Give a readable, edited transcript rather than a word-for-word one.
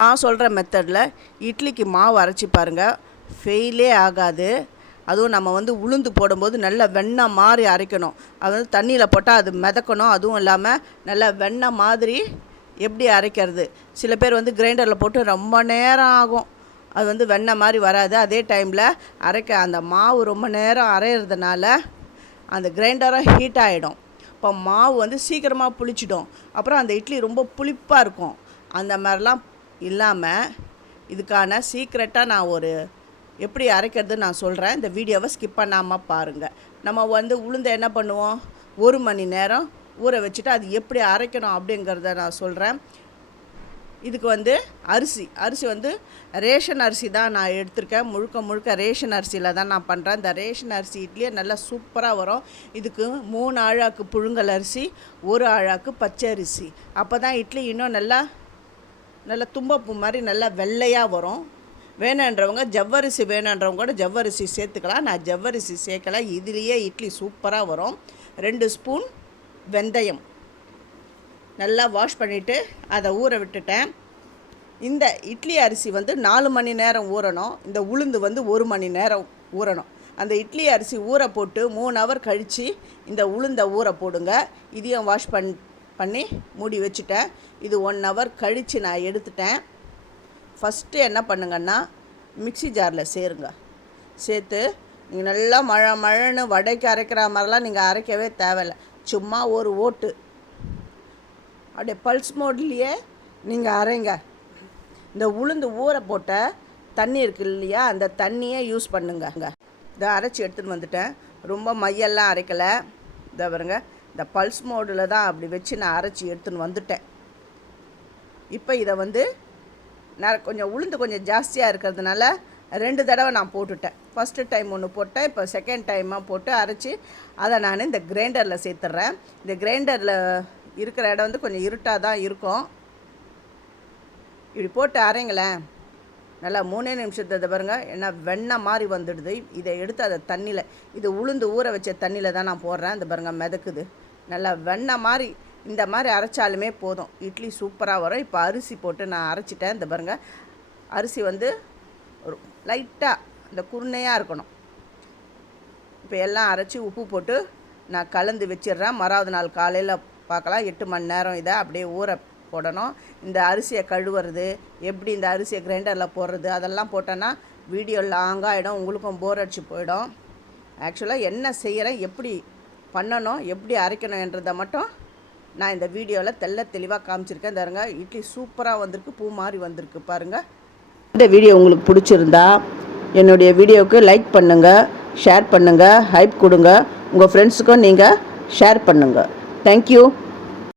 நான் சொல்கிற மெத்தடில் இட்லிக்கு மாவு அரைச்சி பாருங்கள், ஃபெயிலே ஆகாது. அதுவும் நம்ம உளுந்து போடும்போது நல்லா வெண்ணெய் மாதிரி அரைக்கணும். அது தண்ணியில் போட்டால் அது மிதக்கணும். அதுவும் இல்லாமல் நல்லா வெண்ணெய் மாதிரி எப்படி அரைக்கிறது, சில பேர் கிரைண்டரில் போட்டு ரொம்ப நேரம் ஆகும், அது வெண்ணெய் மாதிரி வராது. அதே டைமில் அந்த மாவு ரொம்ப நேரம் அரைகிறதுனால அந்த கிரைண்டரும் ஹீட் ஆகிடும். இப்போ மாவு சீக்கிரமாக புளிச்சிடும். அப்புறம் அந்த இட்லி ரொம்ப புளிப்பாக இருக்கும். அந்த மாதிரிலாம் இல்லாமல் இதுக்கான சீக்ரெட்டாக நான் எப்படி அரைக்கிறது நான் சொல்கிறேன். இந்த வீடியோவை ஸ்கிப் பண்ணாமல் பாருங்கள். நம்ம உளுந்தை என்ன பண்ணுவோம், 1 மணி நேரம் ஊற வச்சுட்டு அது எப்படி அரைக்கணும் அப்படிங்கிறத நான் சொல்கிறேன். இதுக்கு அரிசி ரேஷன் அரிசி தான் நான் எடுத்திருக்கேன். முழுக்க ரேஷன் அரிசியில் தான் நான் பண்ணுறேன். இந்த ரேஷன் அரிசி இட்லியே நல்லா சூப்பராக வரும். இதுக்கு 3 ஆழாக்கு புழுங்கல் அரிசி, 1 ஆழாக்கு பச்சை அரிசி. அப்போ தான் இட்லி இன்னும் நல்லா தும்பப்பூ மாதிரி நல்லா வெள்ளையாக வரும். வேணுன்றவங்க ஜவ்வரிசி வேணுன்றவங்க கூட ஜவ்வரிசி சேர்த்துக்கலாம். நான் ஜவ்வரிசி சேர்க்கலை. இதுலேயே இட்லி சூப்பராக வரும். 2 ஸ்பூன் வெந்தயம் நல்லா வாஷ் பண்ணிவிட்டு அதை ஊற விட்டுட்டேன். இந்த இட்லி அரிசி 4 மணி நேரம் ஊறணும். இந்த உளுந்து 1 மணி நேரம் ஊறணும். அந்த இட்லி அரிசி ஊற போட்டு 3 ஹவர் கழித்து இந்த உளுந்தை ஊற போடுங்க. இதையும் வாஷ் பண்ணி மூடி வச்சுட்டேன். இது 1 ஹவர் கழித்து நான் எடுத்துட்டேன். ஃபஸ்ட்டு என்ன பண்ணுங்கன்னா, மிக்ஸி ஜாரில் சேருங்க. சேர்த்து நீங்கள் நல்லா மழைன்னு வடைக்கு அரைக்கிற மாதிரிலாம் நீங்கள் அரைக்கவே தேவையில்லை. சும்மா ஒரு ஓட்டு அப்படியே பல்ஸ் மோட்லேயே நீங்கள் அரைங்க. இந்த உளுந்து ஊற போட்ட தண்ணி இருக்குது இல்லையா, அந்த தண்ணியை யூஸ் பண்ணுங்க. இதை அரைச்சி எடுத்துகிட்டு வந்துட்டேன். ரொம்ப மையெல்லாம் அரைக்கலை. இதை பாருங்க, இந்த பல்ஸ் மோடில் தான் அப்படி வச்சு நான் அரைச்சி எடுத்துன்னு வந்துட்டேன். இப்போ இதை நான் உளுந்து ஜாஸ்தியாக இருக்கிறதுனால 2 தடவை நான் போட்டுட்டேன். ஃபஸ்ட்டு டைம் 1 போட்டேன், இப்போ செகண்ட் டைமாக போட்டு அரைச்சி அதை நான் இந்த கிரைண்டரில் சேர்த்துட்றேன். இந்த கிரைண்டரில் இருக்கிற இடம் கொஞ்சம் இருட்டாக தான் இருக்கும். இப்படி போட்டு அரைங்களேன், நல்லா 3 நிமிஷத்தை பாருங்கள், ஏன்னா வெண்ணெய் மாதிரி வந்துடுது. இதை எடுத்து அதை தண்ணியில், இது உளுந்து ஊற வச்ச தண்ணியில் தான் நான் போடுறேன். இந்த பாருங்கள் மிதக்குது. நல்லா வெண்ணெய் மாதிரி இந்த மாதிரி அரைச்சாலுமே போதும், இட்லி சூப்பராக வரும். இப்போ அரிசி போட்டு நான் அரைச்சிட்டேன். இந்த பாருங்கள், அரிசி ஒரு லைட்டாக இந்த குருணையாக இருக்கணும். இப்போ எல்லாம் அரைச்சி உப்பு போட்டு நான் கலந்து வச்சிடுறேன். மறாவது நாள் காலையில் பார்க்கலாம். 8 மணி நேரம் இதை அப்படியே ஊற போடணும். இந்த அரிசியை கழுவுறது எப்படி, இந்த அரிசியை கிரைண்டரில் போடுறது, அதெல்லாம் போட்டோன்னா வீடியோ லாங்காகிடும், உங்களுக்கும் போர் அடிச்சு போயிடும். ஆக்சுவலாக என்ன செய்கிறேன், எப்படி பண்ணணும், எப்படி அரைக்கணுன்றதை மட்டும் நான் இந்த வீடியோவில் தெளிவாக காமிச்சிருக்கேன். தருங்க, இட்லி சூப்பராக வந்திருக்கு, பூ மாதிரி வந்திருக்கு பாருங்கள். இந்த வீடியோ உங்களுக்கு பிடிச்சிருந்தா என்னுடைய வீடியோவுக்கு லைக் பண்ணுங்கள், ஷேர் பண்ணுங்கள், ஹைப் கொடுங்க. உங்கள் ஃப்ரெண்ட்ஸுக்கும் நீங்கள் ஷேர் பண்ணுங்கள். தேங்க்யூ.